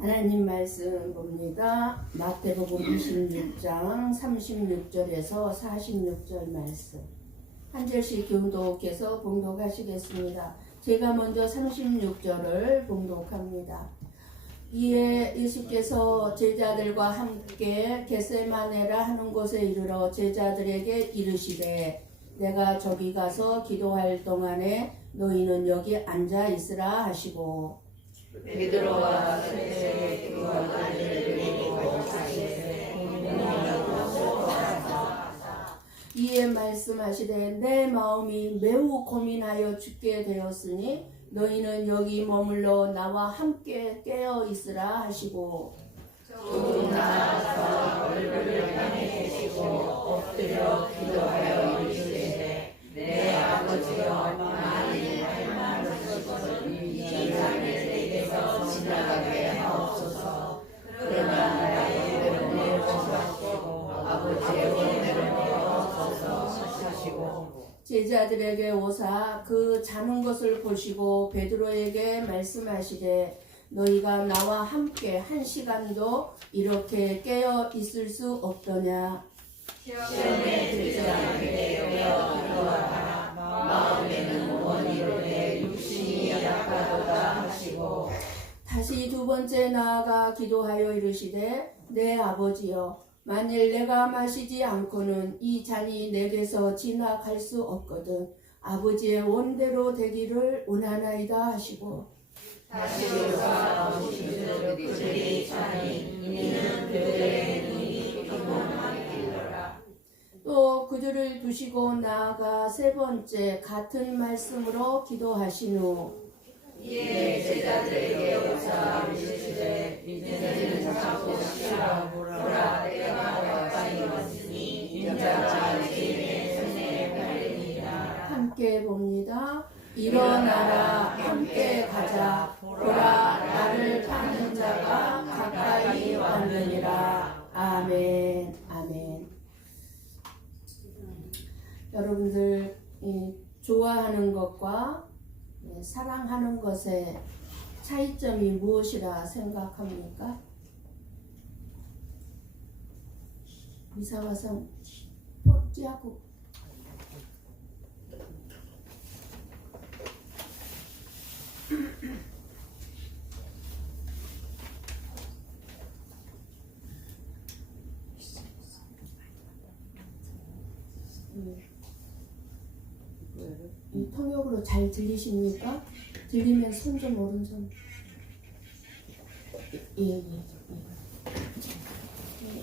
하나님 말씀 봅니다. 마태복음 26장 36절에서 46절 말씀. 한 절씩 교독해서 봉독하시겠습니다. 제가 먼저 36절을 봉독합니다. 이에 예수께서 제자들과 함께 겟세마네라 하는 곳에 이르러 제자들에게 이르시되 내가 저기 가서 기도할 동안에 너희는 여기 앉아 있으라 하시고 베드로와 세례 요한을 데리고 가시되 이에 말씀하시되 내 마음이 매우 고민하여 죽게 되었으니 너희는 여기 머물러 나와 함께 깨어 있으라 하시고 또 나아가서 얼굴을 향해 계시고 엎드려 기도하여 이르시되 내 아버지여 만일 할 만하시거든 이 잔을 내게서 지나가게 하옵소서. 그러나 나의 은혜를 내주시고 아버지의 은혜를 내주소서 하시고 제자들에게 오사 그 자는 것을 보시고 베드로에게 말씀하시되 너희가 나와 함께 한 시간도 이렇게 깨어 있을 수 없더냐. 시험에 들지 않게 되어 기도하라. 마음에는 원이로되 육신이 약하도다 하시고 다시 두 번째 나아가 기도하여 이르시되 내 아버지여 만일 내가 마시지 않고는 이 잔이 내게서 지나갈 수 없거든 아버지의 원대로 되기를 원하나이다 하시고 다시 오사 보시기를 그들이 자니 이는 그들의 눈이 피곤하기더라. 또 그들을 두시고 나아가 세 번째 같은 말씀으로 기도하신 후 이에 제자들에게 오사 이르시되 이제는 자고 쉬라. 보라 때가 가까이 왔으니 인자가 죄인의 손에 팔리니라. 함께 봅니다. 일어나라 함께 가자 보라 나를 파는 자가 가까이 왔느니라. 아멘 아멘. 여러분들 좋아하는 것과 사랑하는 것의 차이점이 무엇이라 생각합니까? 이사와상 뻗지하고 이 통역으로 잘 들리십니까? 들리면 손 좀 오른손. 예.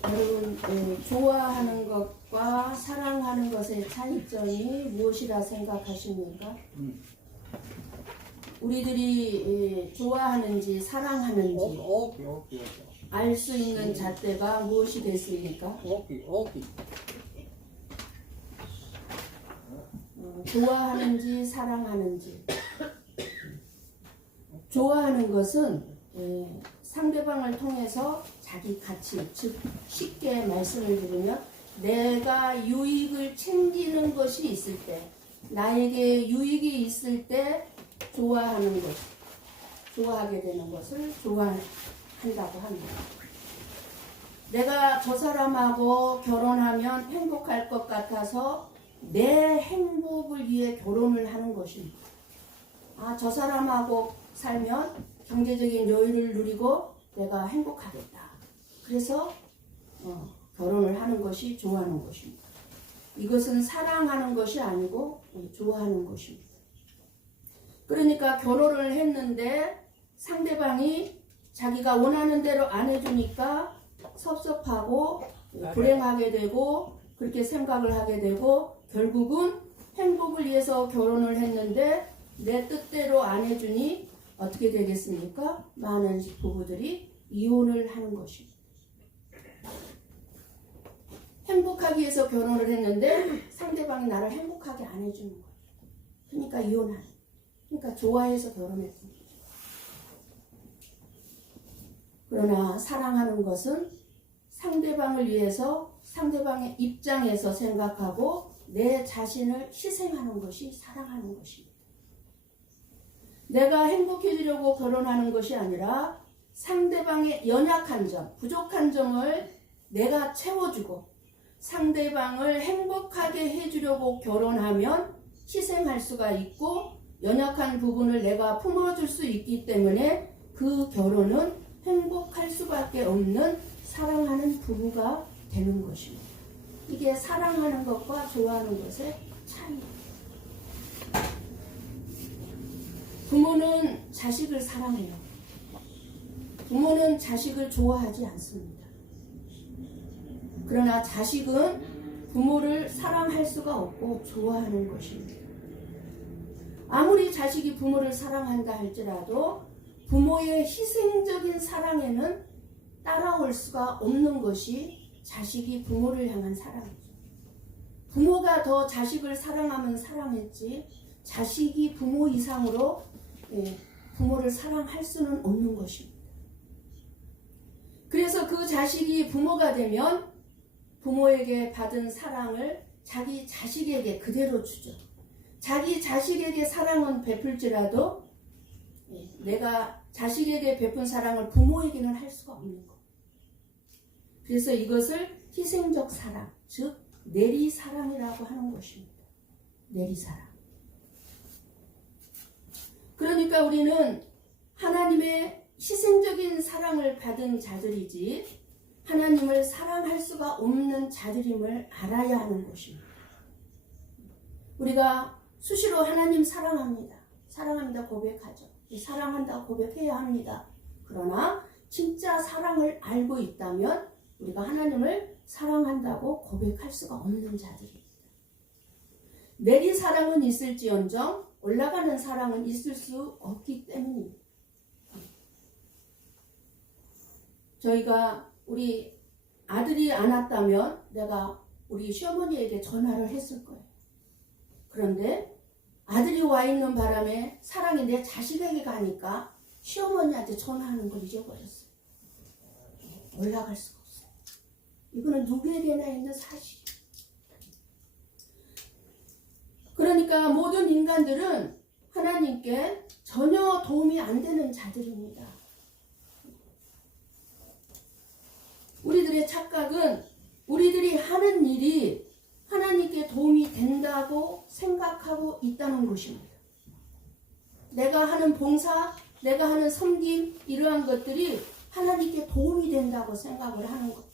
여러분 좋아하는 것과 사랑하는 것의 차이점이 무엇이라 생각하십니까? 우리들이 좋아하는지 사랑하는지 알 수 있는 잣대가 무엇이 됐습니까? 좋아하는지 사랑하는지. 좋아하는 것은 상대방을 통해서 자기 가치, 즉 쉽게 말씀을 드리면 내가 유익을 챙기는 것이 있을 때, 나에게 유익이 있을 때 좋아하는 것, 좋아하게 되는 것을 좋아한다고 합니다. 내가 저 사람하고 결혼하면 행복할 것 같아서 내 행복을 위해 결혼을 하는 것입니다. 저 사람하고 살면 경제적인 여유를 누리고 내가 행복하겠다. 그래서 결혼을 하는 것이 좋아하는 것입니다. 이것은 사랑하는 것이 아니고 좋아하는 것입니다. 그러니까 결혼을 했는데 상대방이 자기가 원하는 대로 안 해주니까 섭섭하고 불행하게 되고 그렇게 생각을 하게 되고 결국은 행복을 위해서 결혼을 했는데 내 뜻대로 안 해주니 어떻게 되겠습니까? 많은 부부들이 이혼을 하는 것입니다. 행복하기 위해서 결혼을 했는데 상대방이 나를 행복하게 안 해주는 거예요. 그러니까 이혼하는. 그러니까 좋아해서 결혼했던 거죠. 그러나 사랑하는 것은 상대방을 위해서 상대방의 입장에서 생각하고 내 자신을 희생하는 것이 사랑하는 것입니다. 내가 행복해지려고 결혼하는 것이 아니라 상대방의 연약한 점, 부족한 점을 내가 채워주고 상대방을 행복하게 해주려고 결혼하면 희생할 수가 있고 연약한 부분을 내가 품어줄 수 있기 때문에 그 결혼은 행복할 수밖에 없는 사랑하는 부부가 되는 것입니다. 이게 사랑하는 것과 좋아하는 것의 차이입니다. 부모는 자식을 사랑해요. 부모는 자식을 좋아하지 않습니다. 그러나 자식은 부모를 사랑할 수가 없고 좋아하는 것입니다. 아무리 자식이 부모를 사랑한다 할지라도 부모의 희생적인 사랑에는 따라올 수가 없는 것이 자식이 부모를 향한 사랑이죠. 부모가 더 자식을 사랑하면 사랑했지 자식이 부모 이상으로 부모를 사랑할 수는 없는 것입니다. 그래서 그 자식이 부모가 되면 부모에게 받은 사랑을 자기 자식에게 그대로 주죠. 자기 자식에게 사랑은 베풀지라도 내가 자식에게 베푼 사랑을 부모에게는 할 수가 없는 것. 그래서 이것을 희생적 사랑, 즉 내리사랑이라고 하는 것입니다. 내리사랑. 그러니까 우리는 하나님의 희생적인 사랑을 받은 자들이지 하나님을 사랑할 수가 없는 자들임을 알아야 하는 것입니다. 우리가 수시로 하나님 사랑합니다. 사랑합니다 고백하죠. 사랑한다 고백해야 합니다. 그러나 진짜 사랑을 알고 있다면 우리가 하나님을 사랑한다고 고백할 수가 없는 자들입니다. 내리 사랑은 있을지언정 올라가는 사랑은 있을 수 없기 때문입니다. 저희가 우리 아들이 안 왔다면 내가 우리 시어머니에게 전화를 했을 거예요. 그런데 아들이 와 있는 바람에 사랑이 내 자식에게 가니까 시어머니한테 전화하는 걸 잊어버렸어요. 올라갈 수가 없어요. 이거는 누구에게나 있는 사실이에요. 그러니까 모든 인간들은 하나님께 전혀 도움이 안 되는 자들입니다. 우리들의 착각은 우리들이 하는 일이 하나님께 도움이 된다고 생각하고 있다는 것입니다. 내가 하는 봉사, 내가 하는 섬김 이러한 것들이 하나님께 도움이 된다고 생각을 하는 것.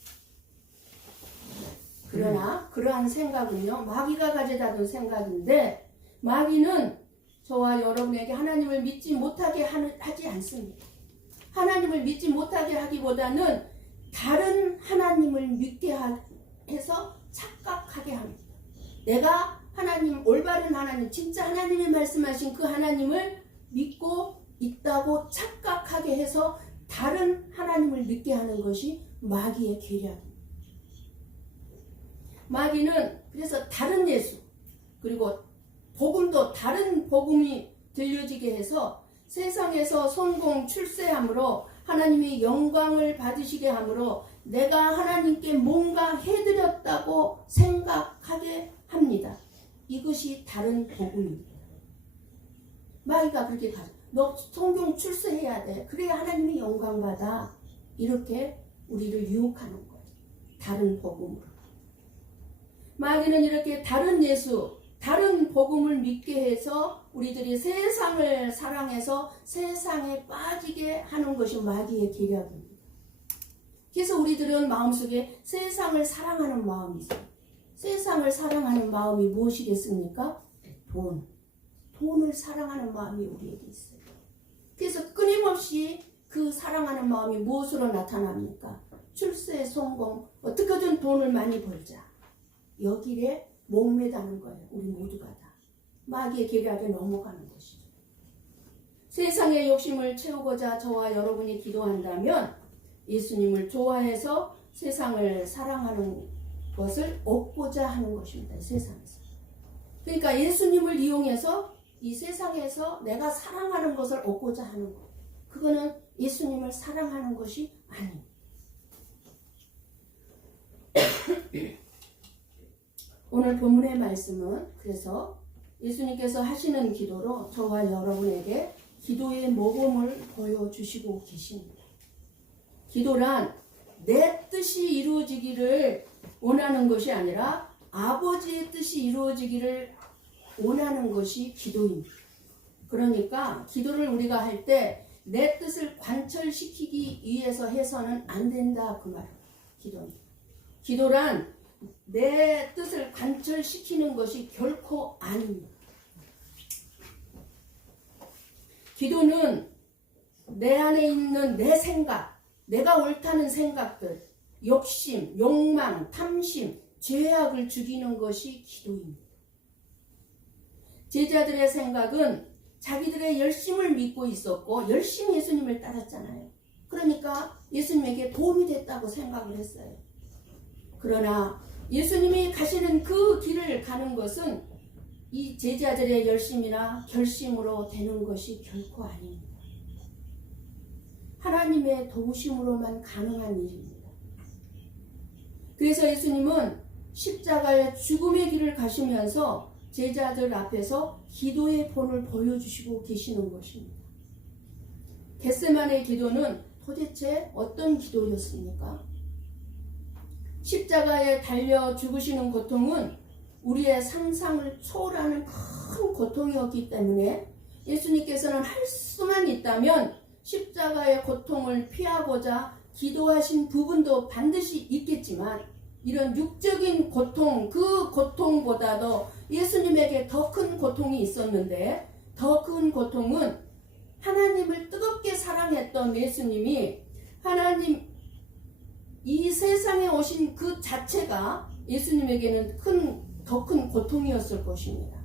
그러나 그러한 생각은요 마귀가 가져다 둔 생각인데 마귀는 저와 여러분에게 하나님을 믿지 못하게 하지 않습니다. 하나님을 믿지 못하게 하기보다는 다른 하나님을 믿게 해서 착각하게 합니다. 내가 하나님, 올바른 하나님, 진짜 하나님이 말씀하신 그 하나님을 믿고 있다고 착각하게 해서 다른 하나님을 믿게 하는 것이 마귀의 계략입니다. 마귀는 그래서 다른 예수 그리고 복음도 다른 복음이 들려지게 해서 세상에서 성공 출세함으로 하나님이 영광을 받으시게 함으로 내가 하나님께 뭔가 해드렸다고 생각하게 합니다. 이것이 다른 복음입니다. 마귀가 그렇게 가죠. 너 성경 출세해야 돼. 그래야 하나님이 영광 받아. 이렇게 우리를 유혹하는 거예요. 다른 복음으로. 마귀는 이렇게 다른 예수, 다른 복음을 믿게 해서 우리들이 세상을 사랑해서 세상에 빠지게 하는 것이 마귀의 계략입니다. 그래서 우리들은 마음속에 세상을 사랑하는 마음이 있어요. 세상을 사랑하는 마음이 무엇이겠습니까? 돈을 사랑하는 마음이 우리에게 있어요. 그래서 끊임없이 그 사랑하는 마음이 무엇으로 나타납니까? 출세, 성공, 어떻게든 돈을 많이 벌자. 여기에 목매다는 거예요. 우리 모두가 다. 마귀의 계략에 넘어가는 것이죠. 세상의 욕심을 채우고자 저와 여러분이 기도한다면 예수님을 좋아해서 세상을 사랑하는 것을 얻고자 하는 것입니다. 세상에서. 그러니까 예수님을 이용해서 이 세상에서 내가 사랑하는 것을 얻고자 하는 것. 그거는 예수님을 사랑하는 것이 아닙니다. 오늘 본문의 말씀은 그래서 예수님께서 하시는 기도로 저와 여러분에게 기도의 모범을 보여주시고 계십니다. 기도란 내 뜻이 이루어지기를 원하는 것이 아니라 아버지의 뜻이 이루어지기를 원하는 것이 기도입니다. 그러니까 기도를 우리가 할 때 내 뜻을 관철시키기 위해서 해서는 안 된다 그 말이에요. 기도는. 기도란 내 뜻을 관철시키는 것이 결코 아닙니다. 기도는 내 안에 있는 내 생각, 내가 옳다는 생각들, 욕심, 욕망, 탐심, 죄악을 죽이는 것이 기도입니다. 제자들의 생각은 자기들의 열심을 믿고 있었고 열심히 예수님을 따랐잖아요. 그러니까 예수님에게 도움이 됐다고 생각을 했어요. 그러나 예수님이 가시는 그 길을 가는 것은 이 제자들의 열심이나 결심으로 되는 것이 결코 아닙니다. 하나님의 도우심으로만 가능한 일입니다. 그래서 예수님은 십자가의 죽음의 길을 가시면서 제자들 앞에서 기도의 본을 보여주시고 계시는 것입니다. 겟세마네 기도는 도대체 어떤 기도였습니까? 십자가에 달려 죽으시는 고통은 우리의 상상을 초월하는 큰 고통이었기 때문에 예수님께서는 할 수만 있다면 십자가의 고통을 피하고자 기도하신 부분도 반드시 있겠지만 이런 육적인 고통, 그 고통보다도 예수님에게 더 큰 고통이 있었는데 더 큰 고통은 하나님을 뜨겁게 사랑했던 예수님이 하나님 이 세상에 오신 그 자체가 예수님에게는 더 큰 고통이었을 것입니다.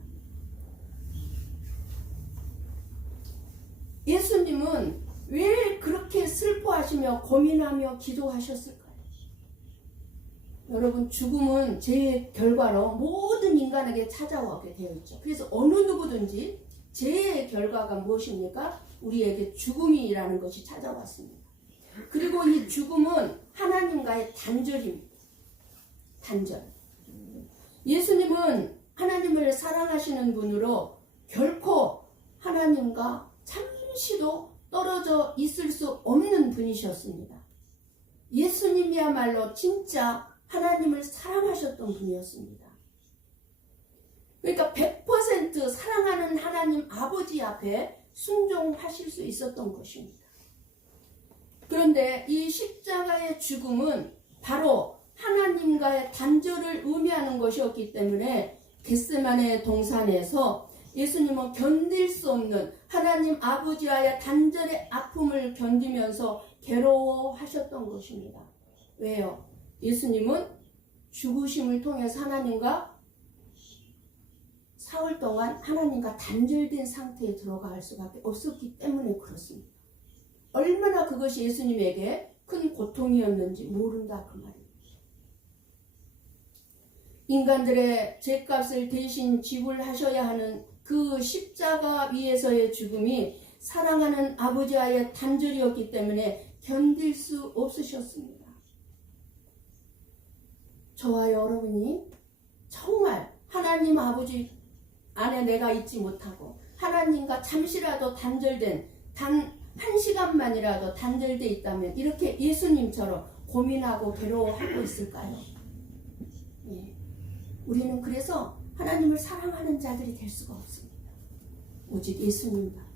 예수님은 왜 그렇게 슬퍼하시며 고민하며 기도하셨을까요? 여러분, 죽음은 죄의 결과로 모든 인간에게 찾아오게 되어 있죠. 그래서 어느 누구든지 죄의 결과가 무엇입니까? 우리에게 죽음이라는 것이 찾아왔습니다. 그리고 이 죽음은 하나님과의 단절입니다. 단절. 예수님은 하나님을 사랑하시는 분으로 결코 하나님과 잠시도 떨어져 있을 수 없는 분이셨습니다. 예수님이야말로 진짜 하나님을 사랑하셨던 분이었습니다. 그러니까 100% 사랑하는 하나님 아버지 앞에 순종하실 수 있었던 것입니다. 그런데 이 십자가의 죽음은 바로 하나님과의 단절을 의미하는 것이었기 때문에 겟세마네 동산에서 예수님은 견딜 수 없는 하나님 아버지와의 단절의 아픔을 견디면서 괴로워하셨던 것입니다. 왜요? 예수님은 죽으심을 통해서 하나님과 사흘 동안 하나님과 단절된 상태에 들어갈 수밖에 없었기 때문에 그렇습니다. 얼마나 그것이 예수님에게 큰 고통이었는지 모른다 그 말입니다. 인간들의 죄값을 대신 지불하셔야 하는 그 십자가 위에서의 죽음이 사랑하는 아버지와의 단절이었기 때문에 견딜 수 없으셨습니다. 저와 여러분이 정말 하나님 아버지 안에 내가 있지 못하고 하나님과 잠시라도 단절된 단 한 시간만이라도 단절돼 있다면 이렇게 예수님처럼 고민하고 괴로워하고 있을까요? 예. 우리는 그래서 하나님을 사랑하는 자들이 될 수가 없습니다. 오직 예수님밖에.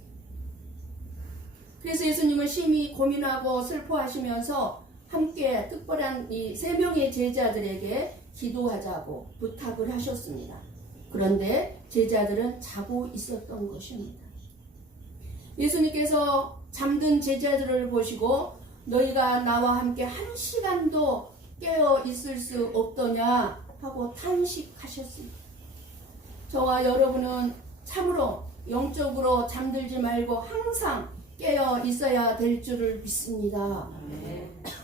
그래서 예수님은 심히 고민하고 슬퍼하시면서 함께 특별한 이 3명의 제자들에게 기도하자고 부탁을 하셨습니다. 그런데 제자들은 자고 있었던 것입니다. 예수님께서 잠든 제자들을 보시고 너희가 나와 함께 1시간도 깨어 있을 수 없더냐 하고 탄식하셨습니다. 저와 여러분은 참으로 영적으로 잠들지 말고 항상 깨어 있어야 될 줄을 믿습니다.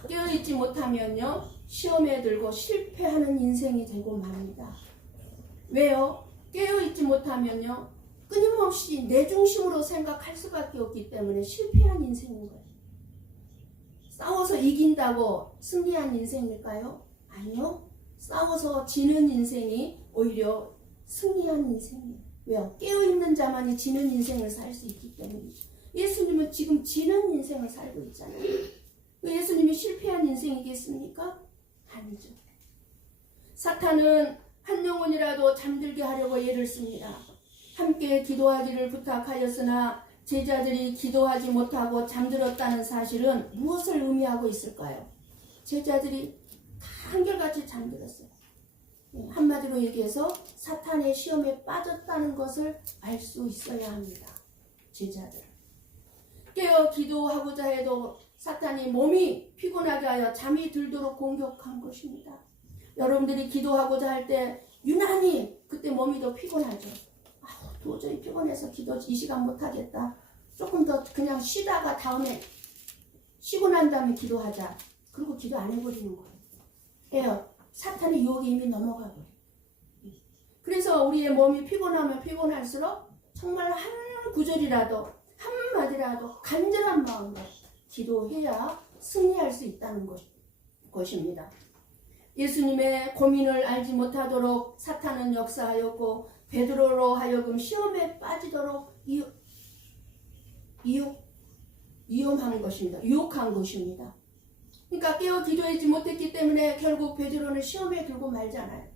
깨어 있지 못하면요 시험에 들고 실패하는 인생이 되고 맙니다. 왜요? 깨어 있지 못하면요 끊임없이 내 중심으로 생각할 수밖에 없기 때문에 실패한 인생인 거예요. 싸워서 이긴다고 승리한 인생일까요? 아니요. 싸워서 지는 인생이 오히려 승리한 인생이에요. 왜요? 깨어있는 자만이 지는 인생을 살 수 있기 때문이죠. 예수님은 지금 지는 인생을 살고 있잖아요. 예수님이 아니죠. 사탄은 한 영혼이라도 잠들게 하려고 애를 씁니다. 함께 기도하기를 부탁하였으나 제자들이 기도하지 못하고 잠들었다는 사실은 무엇을 의미하고 있을까요? 제자들이 다 한결같이 잠들었어요. 한마디로 얘기해서 사탄의 시험에 빠졌다는 것을 알 수 있어야 합니다. 제자들. 깨어 기도하고자 해도 사탄이 몸이 피곤하게 하여 잠이 들도록 공격한 것입니다. 여러분들이 기도하고자 할 때 유난히 그때 몸이 더 피곤하죠. 도저히 피곤해서 기도 이 시간 못하겠다. 조금 더 그냥 쉬다가 다음에 쉬고 난 다음에 기도하자. 그리고 기도 안 해버리는 거예요. 사탄의 유혹이 이미 넘어가고. 그래서 우리의 몸이 피곤하면 피곤할수록 정말 한 구절이라도 한마디라도 간절한 마음으로 기도해야 승리할 수 있다는 것입니다. 예수님의 고민을 알지 못하도록 사탄은 역사하였고 베드로로 하여금 시험에 빠지도록 유혹한 것입니다. 그러니까 깨어 기도하지 못했기 때문에 결국 베드로는 시험에 들고 말잖아요.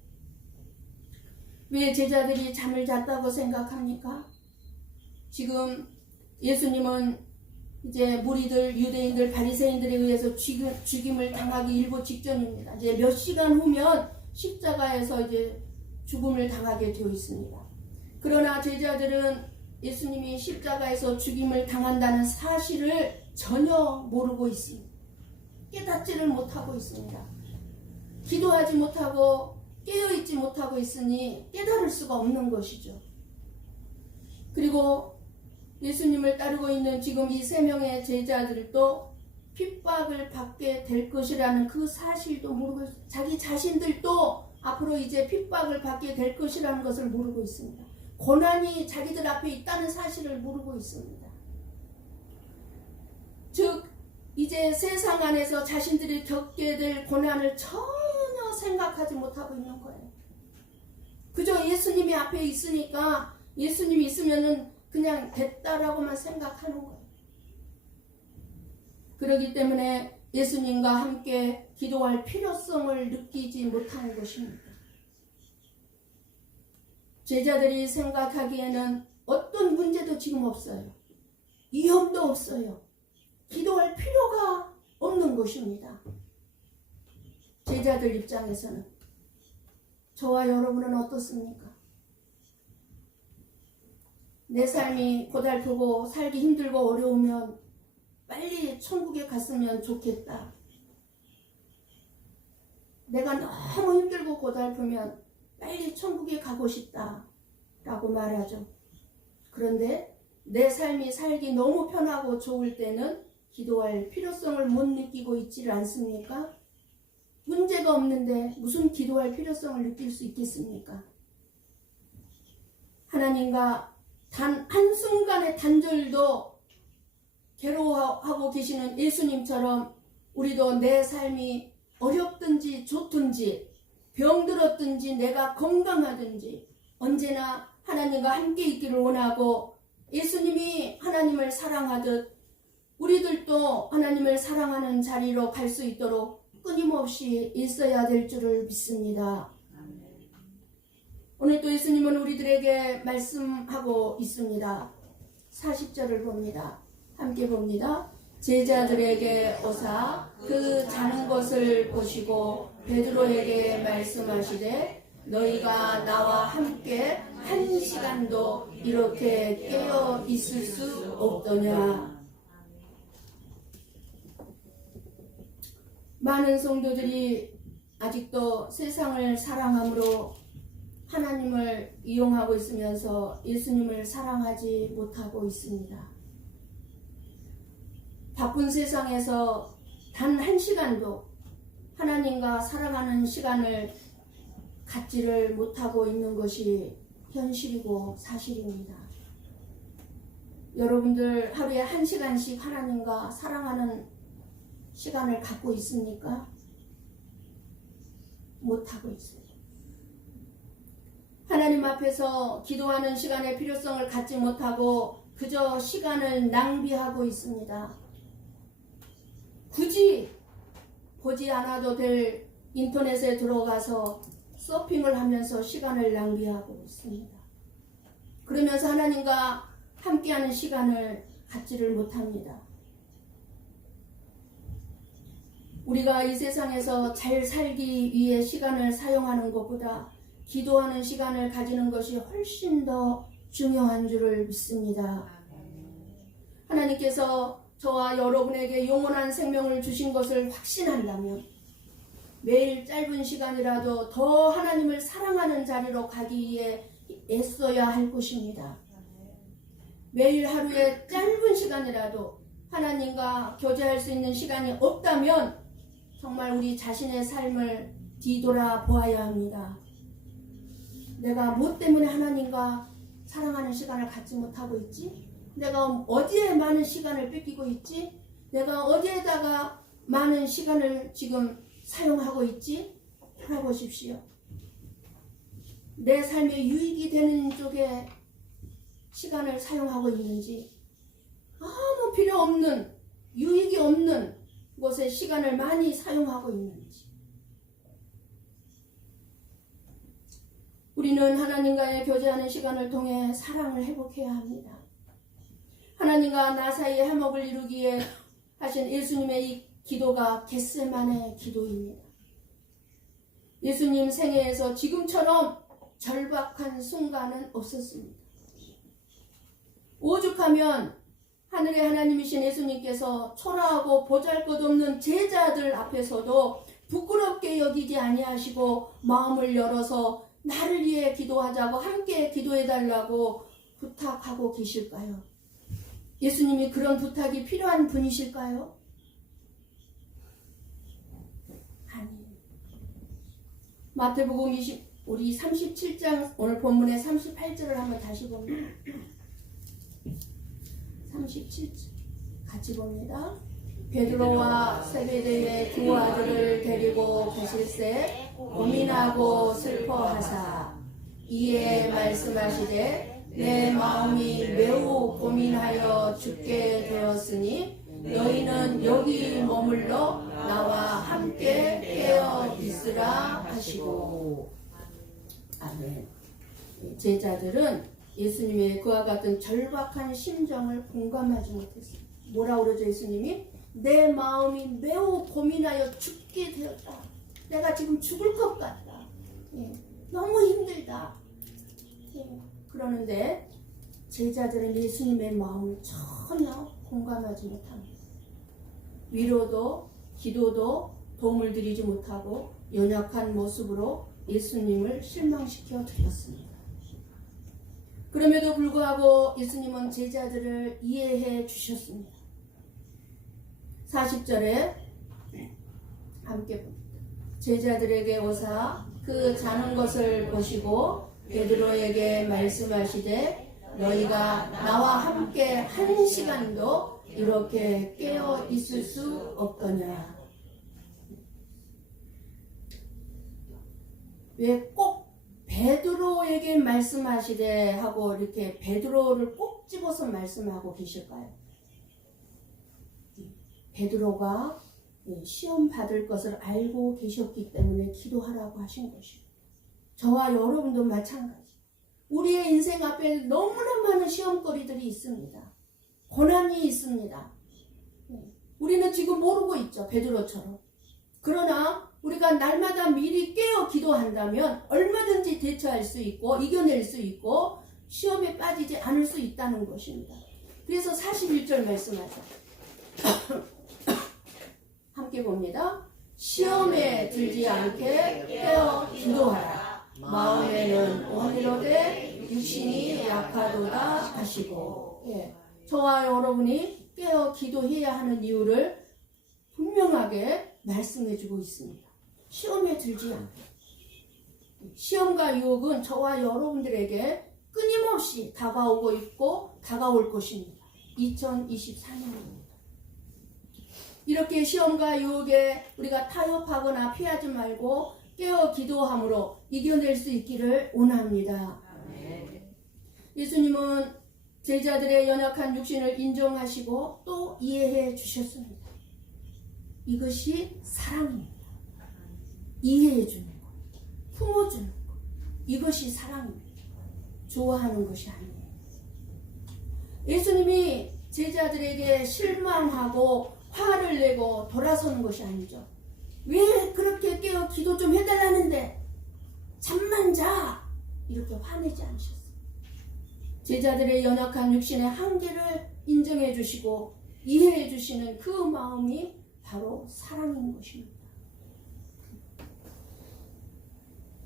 왜 제자들이 잠을 잤다고 생각합니까? 지금 예수님은 이제 무리들, 유대인들, 바리새인들에 의해서 죽임을 당하기 일보 직전입니다. 이제 몇 시간 후면 십자가에서 이제 죽음을 당하게 되어 있습니다. 그러나 제자들은 예수님이 십자가에서 죽임을 당한다는 사실을 전혀 모르고 있습니다. 깨닫지를 못하고 있습니다. 기도하지 못하고 깨어있지 못하고 있으니 깨달을 수가 없는 것이죠. 그리고 예수님을 따르고 있는 지금 이 3명의 제자들도 핍박을 받게 될 것이라는 그 사실도 모르고 있습니다. 자기 자신들도 앞으로 이제 핍박을 받게 될 것이라는 것을 모르고 있습니다. 고난이 자기들 앞에 있다는 사실을 모르고 있습니다. 즉 이제 세상 안에서 자신들이 겪게 될 고난을 전혀 생각하지 못하고 있는 거예요. 그저 예수님이 앞에 있으니까 예수님이 있으면은 그냥 됐다라고만 생각하는 거예요. 그렇기 때문에 예수님과 함께 기도할 필요성을 느끼지 못하는 것입니다. 제자들이 생각하기에는 어떤 문제도 지금 없어요. 위험도 없어요. 기도할 필요가 없는 것입니다. 제자들 입장에서는. 저와 여러분은 어떻습니까? 내 삶이 고달프고 살기 힘들고 어려우면 빨리 천국에 갔으면 좋겠다. 내가 너무 힘들고 고달프면 빨리 천국에 가고 싶다 라고 말하죠. 그런데 내 삶이 살기 너무 편하고 좋을 때는 기도할 필요성을 못 느끼고 있지를 않습니까? 문제가 없는데 무슨 기도할 필요성을 느낄 수 있겠습니까? 하나님과 단 한순간의 단절도 괴로워하고 계시는 예수님처럼 우리도 내 삶이 어렵든지 좋든지 병들었든지 내가 건강하든지 언제나 하나님과 함께 있기를 원하고 예수님이 하나님을 사랑하듯 우리들도 하나님을 사랑하는 자리로 갈 수 있도록 끊임없이 있어야 될 줄을 믿습니다. 오늘도 예수님은 우리들에게 말씀하고 있습니다. 40절을 봅니다. 함께 봅니다. 제자들에게 오사 그 자는 것을 보시고 베드로에게 말씀하시되 너희가 나와 함께 한 시간도 이렇게 깨어 있을 수 없더냐. 많은 성도들이 아직도 세상을 사랑함으로 하나님을 이용하고 있으면서 예수님을 사랑하지 못하고 있습니다. 바쁜 세상에서 단 한 시간도 하나님과 사랑하는 시간을 갖지를 못하고 있는 것이 현실이고 사실입니다. 여러분들 하루에 1시간씩 하나님과 사랑하는 시간을 갖고 있습니까? 못하고 있어요. 하나님 앞에서 기도하는 시간의 필요성을 갖지 못하고 그저 시간을 낭비하고 있습니다. 굳이 보지 않아도 될 인터넷에 들어가서 서핑을 하면서 시간을 낭비하고 있습니다. 그러면서 하나님과 함께하는 시간을 갖지를 못합니다. 우리가 이 세상에서 잘 살기 위해 시간을 사용하는 것보다 기도하는 시간을 가지는 것이 훨씬 더 중요한 줄을 믿습니다. 하나님께서 저와 여러분에게 영원한 생명을 주신 것을 확신한다면 매일 짧은 시간이라도 더 하나님을 사랑하는 자리로 가기 위해 애써야 할 것입니다. 매일 하루에 짧은 시간이라도 하나님과 교제할 수 있는 시간이 없다면 정말 우리 자신의 삶을 뒤돌아 보아야 합니다. 내가 뭐 때문에 하나님과 사랑하는 시간을 갖지 못하고 있지? 내가 어디에 많은 시간을 뺏기고 있지? 내가 어디에다가 많은 시간을 지금 사용하고 있지? 돌아보십시오. 내 삶에 유익이 되는 쪽에 시간을 사용하고 있는지, 아무 필요 없는, 유익이 없는 곳에 시간을 많이 사용하고 있는지. 우리는 하나님과의 교제하는 시간을 통해 사랑을 회복해야 합니다. 하나님과 나 사이의 화목을 이루기에 하신 예수님의 이 기도가 겟세마네 기도입니다. 예수님 생애에서 지금처럼 절박한 순간은 없었습니다. 오죽하면 하늘의 하나님이신 예수님께서 초라하고 보잘것없는 제자들 앞에서도 부끄럽게 여기지 아니하시고 마음을 열어서 나를 위해 기도하자고 함께 기도해달라고 부탁하고 계실까요? 예수님이 그런 부탁이 필요한 분이실까요? 아니. 마태복음 우리 37장 오늘 본문의 38절을 한번 다시 봅니다. 37절 같이 봅니다. 베드로와 세베대의 두 아들을 데리고 계실새 고민하고 슬퍼하사 이에 말씀하시되 내 마음이 매우 고민하여 죽게 되었으니 너희는 여기 머물러 나와 함께 깨어 있으라 하시고. 아멘. 제자들은 예수님의 그와 같은 절박한 심정을 공감하지 못했습니다. 뭐라 그러죠 예수님이? 내 마음이 매우 고민하여 죽게 되었다. 내가 지금 죽을 것 같다. 너무 힘들다. 그러는데 제자들은 예수님의 마음을 전혀 공감하지 못합니다. 위로도 기도도 도움을 드리지 못하고 연약한 모습으로 예수님을 실망시켜 드렸습니다. 그럼에도 불구하고 예수님은 제자들을 이해해 주셨습니다. 40절에 함께 봅니다. 제자들에게 오사 그 자는 것을 보시고 베드로에게 말씀하시되 너희가 나와 함께 한 시간도 이렇게 깨어 있을 수 없더냐. 왜 꼭 베드로에게 말씀하시되 하고 이렇게 베드로를 꼭 집어서 말씀하고 계실까요? 베드로가 시험 받을 것을 알고 계셨기 때문에 기도하라고 하신 것이고 저와 여러분도 마찬가지. 우리의 인생 앞에 너무나 많은 시험거리들이 있습니다. 고난이 있습니다. 우리는 지금 모르고 있죠. 베드로처럼. 그러나 우리가 날마다 미리 깨어 기도한다면 얼마든지 대처할 수 있고 이겨낼 수 있고 시험에 빠지지 않을 수 있다는 것입니다. 그래서 41절 말씀하죠. 함께 봅니다. 시험에 들지 않게 깨어 기도하라. 마음에는 원이로되 육신이 약하도다 하시고. 저와 여러분이 깨어 기도해야 하는 이유를 분명하게 말씀해주고 있습니다. 시험에 들지 않게. 시험과 유혹은 저와 여러분들에게 끊임없이 다가오고 있고 다가올 것입니다. 2024년입니다. 이렇게 시험과 유혹에 우리가 타협하거나 피하지 말고 깨어 기도함으로 이겨낼 수 있기를 원합니다. 예수님은 제자들의 연약한 육신을 인정하시고 또 이해해 주셨습니다. 이것이 사랑입니다. 이해해 주는 것, 품어주는 것, 이것이 사랑입니다. 좋아하는 것이 아니에요. 예수님이 제자들에게 실망하고 화를 내고 돌아서는 것이 아니죠. 왜 그렇게 깨어 기도 좀 해달라는데 잠만 자! 이렇게 화내지 않으셨어요. 제자들의 연약한 육신의 한계를 인정해 주시고 이해해 주시는 그 마음이 바로 사랑인 것입니다.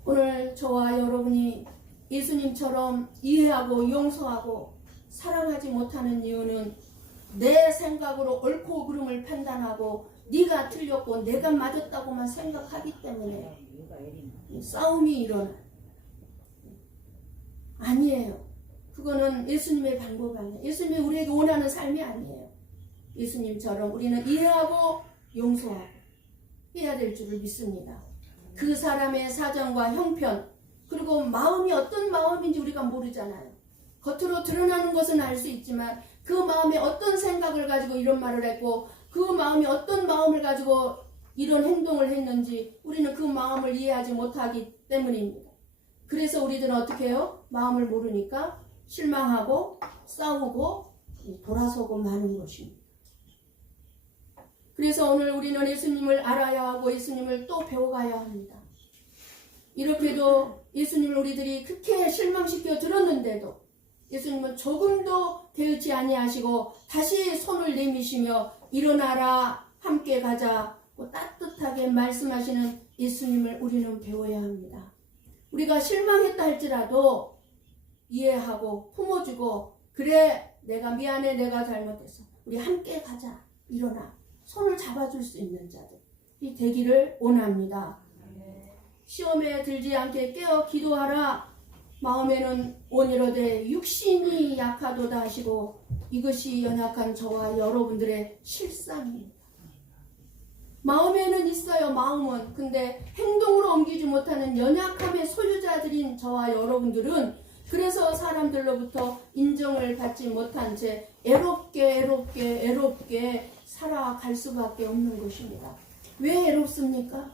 오늘 저와 여러분이 예수님처럼 이해하고 용서하고 사랑하지 못하는 이유는 내 생각으로 옳고 그름을 판단하고 네가 틀렸고 내가 맞았다고만 생각하기 때문에 싸움이 일어나요. 아니에요. 그거는 예수님의 방법 아니에요. 예수님이 우리에게 원하는 삶이 아니에요. 예수님처럼 우리는 이해하고 용서하고 해야 될 줄을 믿습니다. 그 사람의 사정과 형편 그리고 마음이 어떤 마음인지 우리가 모르잖아요. 겉으로 드러나는 것은 알 수 있지만 그 마음에 어떤 생각을 가지고 이런 말을 했고 그 마음이 어떤 마음을 가지고 이런 행동을 했는지 우리는 그 마음을 이해하지 못하기 때문입니다. 그래서 우리들은 어떻게 해요? 마음을 모르니까 실망하고 싸우고 돌아서고 마는 것입니다. 그래서 오늘 우리는 예수님을 알아야 하고 예수님을 또 배워가야 합니다. 이렇게도 예수님을 우리들이 그렇게 실망시켜 들었는데도 예수님은 조금도 개의치 아니하시고 다시 손을 내미시며 일어나라 함께 가자 따뜻하게 말씀하시는 예수님을 우리는 배워야 합니다. 우리가 실망했다 할지라도 이해하고 품어주고 그래 내가 미안해 내가 잘못했어 우리 함께 가자 일어나 손을 잡아줄 수 있는 자들이 되기를 원합니다. 시험에 들지 않게 깨어 기도하라. 마음에는 온이로되 육신이 약하도다 하시고 이것이 연약한 저와 여러분들의 실상입니다. 마음에는 있어요. 마음은. 근데 행동으로 옮기지 못하는 연약함의 소유자들인 저와 여러분들은 그래서 사람들로부터 인정을 받지 못한 채 애롭게 살아갈 수밖에 없는 것입니다. 왜 애롭습니까?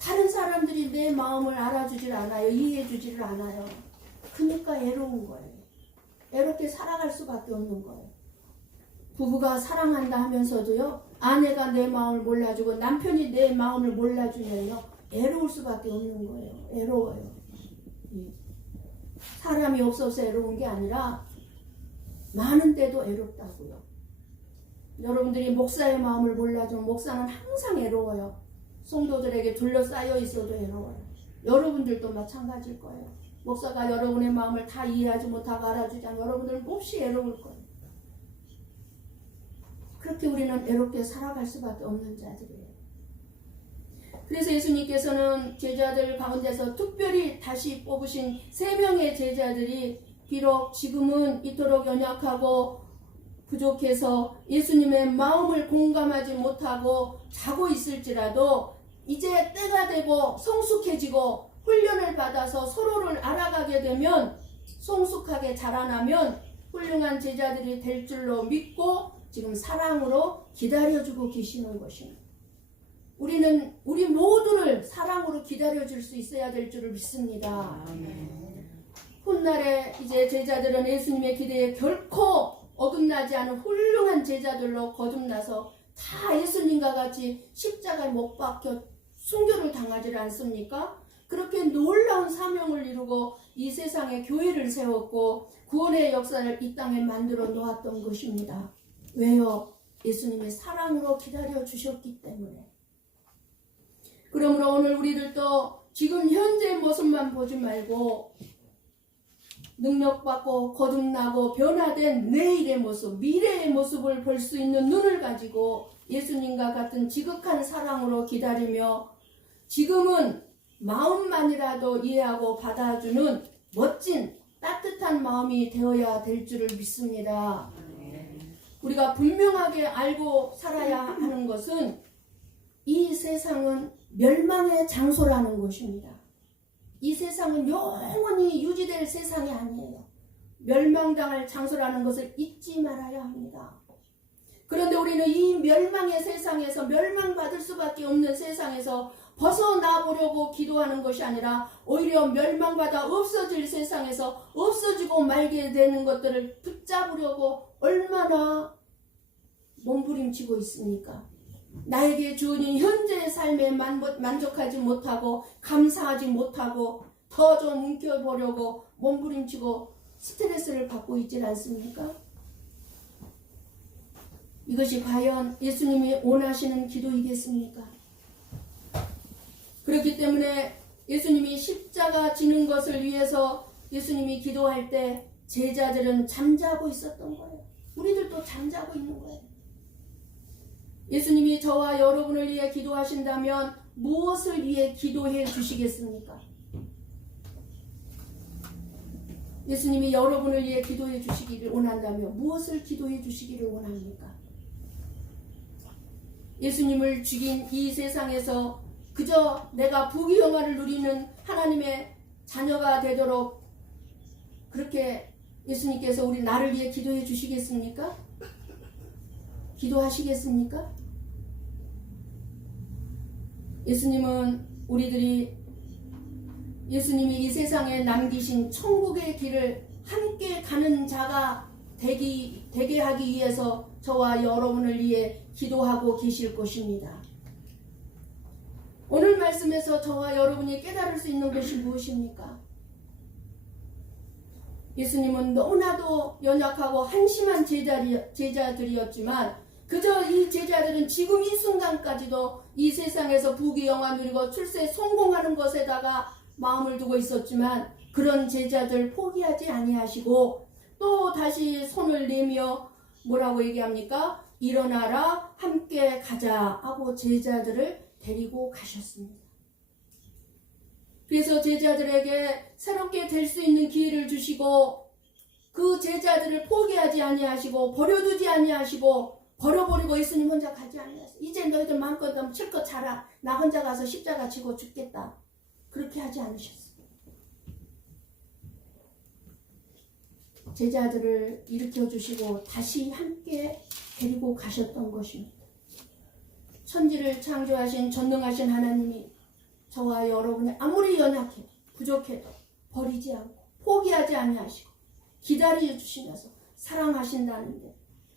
다른 사람들이 내 마음을 알아주질 않아요. 이해해주지를 않아요. 그러니까 애로운 거예요. 애롭게 살아갈 수밖에 없는 거예요. 부부가 사랑한다 하면서도요. 아내가 내 마음을 몰라주고 남편이 내 마음을 몰라주면요. 애로울 수밖에 없는 거예요. 애로워요. 사람이 없어서 애로운 게 아니라 많은데도 애롭다고요. 여러분들이 목사의 마음을 몰라주면 목사는 항상 애로워요. 성도들에게 둘러싸여 있어도 애로워요. 여러분들도 마찬가지일 거예요. 목사가 여러분의 마음을 다 이해하지 못하고 알아주지 않으면 여러분들은 몹시 애로울 거예요. 그렇게 우리는 애롭게 살아갈 수밖에 없는 자들이에요. 그래서 예수님께서는 제자들 가운데서 특별히 다시 뽑으신 3명의 제자들이 비록 지금은 이토록 연약하고 부족해서 예수님의 마음을 공감하지 못하고 자고 있을지라도 이제 때가 되고 성숙해지고 훈련을 받아서 서로를 알아가게 되면 성숙하게 자라나면 훌륭한 제자들이 될 줄로 믿고 지금 사랑으로 기다려주고 계시는 것입니다. 우리 모두를 사랑으로 기다려줄 수 있어야 될 줄을 믿습니다. 훗날에 이제 제자들은 예수님의 기대에 결코 어긋나지 않은 훌륭한 제자들로 거듭나서 다 예수님과 같이 십자가에 못 박혀 순교를 당하지 않습니까? 그렇게 놀라운 사명을 이루고 이 세상에 교회를 세웠고 구원의 역사를 이 땅에 만들어 놓았던 것입니다. 왜요? 예수님의 사랑으로 기다려 주셨기 때문에. 그러므로 오늘 우리들도 지금 현재의 모습만 보지 말고 능력받고 거듭나고 변화된 내일의 모습, 미래의 모습을 볼 수 있는 눈을 가지고 예수님과 같은 지극한 사랑으로 기다리며 지금은 마음만이라도 이해하고 받아주는 멋진 따뜻한 마음이 되어야 될 줄을 믿습니다. 우리가 분명하게 알고 살아야 하는 것은 이 세상은 멸망의 장소라는 것입니다. 이 세상은 영원히 유지될 세상이 아니에요. 멸망당할 장소라는 것을 잊지 말아야 합니다. 그런데 우리는 이 멸망의 세상에서 멸망받을 수밖에 없는 세상에서 벗어나 보려고 기도하는 것이 아니라 오히려 멸망받아 없어질 세상에서 없어지고 말게 되는 것들을 붙잡으려고 얼마나 몸부림치고 있습니까? 나에게 주어진 현재의 삶에 만족하지 못하고 감사하지 못하고 더 좀 움켜보려고 몸부림치고 스트레스를 받고 있지 않습니까? 이것이 과연 예수님이 원하시는 기도이겠습니까? 그렇기 때문에 예수님이 십자가 지는 것을 위해서 예수님이 기도할 때 제자들은 잠자고 있었던 거예요. 우리들도 잠자고 있는 거예요. 예수님이 저와 여러분을 위해 기도하신다면 무엇을 위해 기도해 주시겠습니까? 예수님이 여러분을 위해 기도해 주시기를 원한다면 무엇을 기도해 주시기를 원합니까? 예수님을 죽인 이 세상에서 그저 내가 부귀영화를 누리는 하나님의 자녀가 되도록 그렇게 예수님께서 우리 나를 위해 기도해 주시겠습니까? 기도하시겠습니까? 예수님은 예수님이 이 세상에 남기신 천국의 길을 함께 가는 자가 되게 하기 위해서 저와 여러분을 위해 기도하고 계실 것입니다. 오늘 말씀에서 저와 여러분이 깨달을 수 있는 것이 무엇입니까? 예수님은 너무나도 연약하고 한심한 제자들이었지만 그저 이 제자들은 지금 이 순간까지도 이 세상에서 부귀영화 누리고 출세 성공하는 것에다가 마음을 두고 있었지만 그런 제자들 포기하지 아니하시고 또 다시 손을 내며 뭐라고 얘기합니까? 일어나라 함께 가자 하고 제자들을 데리고 가셨습니다. 그래서 제자들에게 새롭게 될 수 있는 기회를 주시고 그 제자들을 포기하지 아니하시고 버려두지 아니하시고 버려버리고 예수님 혼자 가지 아니하셨어요. 이제 너희들 마음껏 실컷 자라. 나 혼자 가서 십자가 지고 죽겠다. 그렇게 하지 않으셨어요. 제자들을 일으켜주시고 다시 함께 데리고 가셨던 것입니다. 천지를 창조하신 전능하신 하나님이 저와 여러분이 아무리 연약해도 부족해도 버리지 않고 포기하지 아니하시고 기다려 주시면서 사랑하신다는데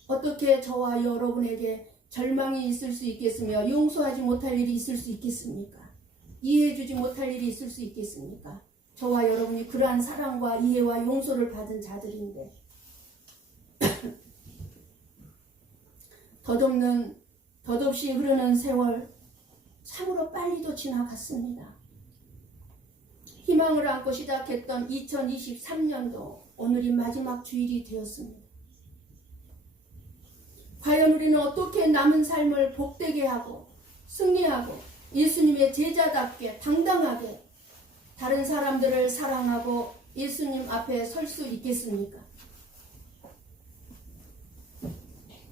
어떻게 저와 여러분에게 절망이 있을 수 있겠으며 용서하지 못할 일이 있을 수 있겠습니까? 이해해주지 못할 일이 있을 수 있겠습니까? 저와 여러분이 그러한 사랑과 이해와 용서를 받은 자들인데 덧없이 흐르는 세월 참으로 빨리도 지나갔습니다. 희망을 안고 시작했던 2023년도 오늘이 마지막 주일이 되었습니다. 과연 우리는 어떻게 남은 삶을 복되게 하고 승리하고 예수님의 제자답게 당당하게 다른 사람들을 사랑하고 예수님 앞에 설 수 있겠습니까?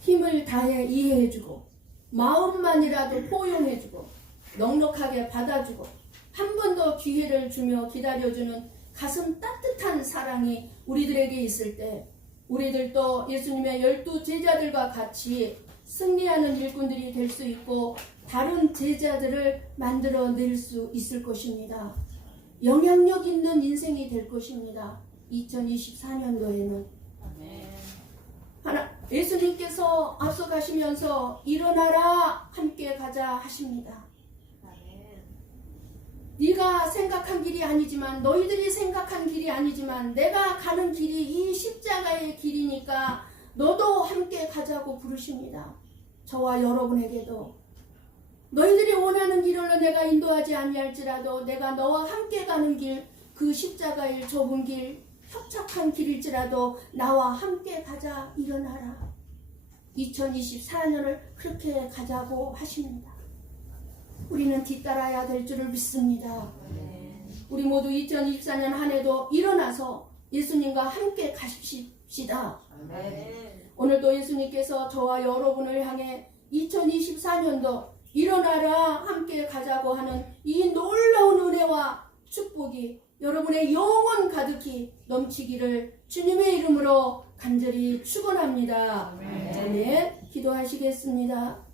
힘을 다해 이해해주고 마음만이라도 포용해주고 넉넉하게 받아주고 한 번 더 기회를 주며 기다려주는 가슴 따뜻한 사랑이 우리들에게 있을 때 우리들도 예수님의 12 제자들과 같이 승리하는 일꾼들이 될 수 있고 다른 제자들을 만들어낼 수 있을 것입니다. 영향력 있는 인생이 될 것입니다. 2024년도에는 예수님께서 앞서가시면서 일어나라 함께 가자 하십니다. 네가 생각한 길이 아니지만 너희들이 생각한 길이 아니지만 내가 가는 길이 이 십자가의 길이니까 너도 함께 가자고 부르십니다. 저와 여러분에게도 너희들이 원하는 길로 내가 인도하지 아니할지라도 내가 너와 함께 가는 길, 그 십자가의 좁은 길, 협착한 길일지라도 나와 함께 가자. 일어나라. 2024년을 그렇게 가자고 하십니다. 우리는 뒤따라야 될 줄을 믿습니다. 우리 모두 2024년 한 해도 일어나서 예수님과 함께 가십시다. 오늘도 예수님께서 저와 여러분을 향해 2024년도 일어나라 함께 가자고 하는 이 놀라운 은혜와 축복이 여러분의 영혼 가득히 넘치기를 주님의 이름으로 간절히 축원합니다. 아멘. 기도하시겠습니다.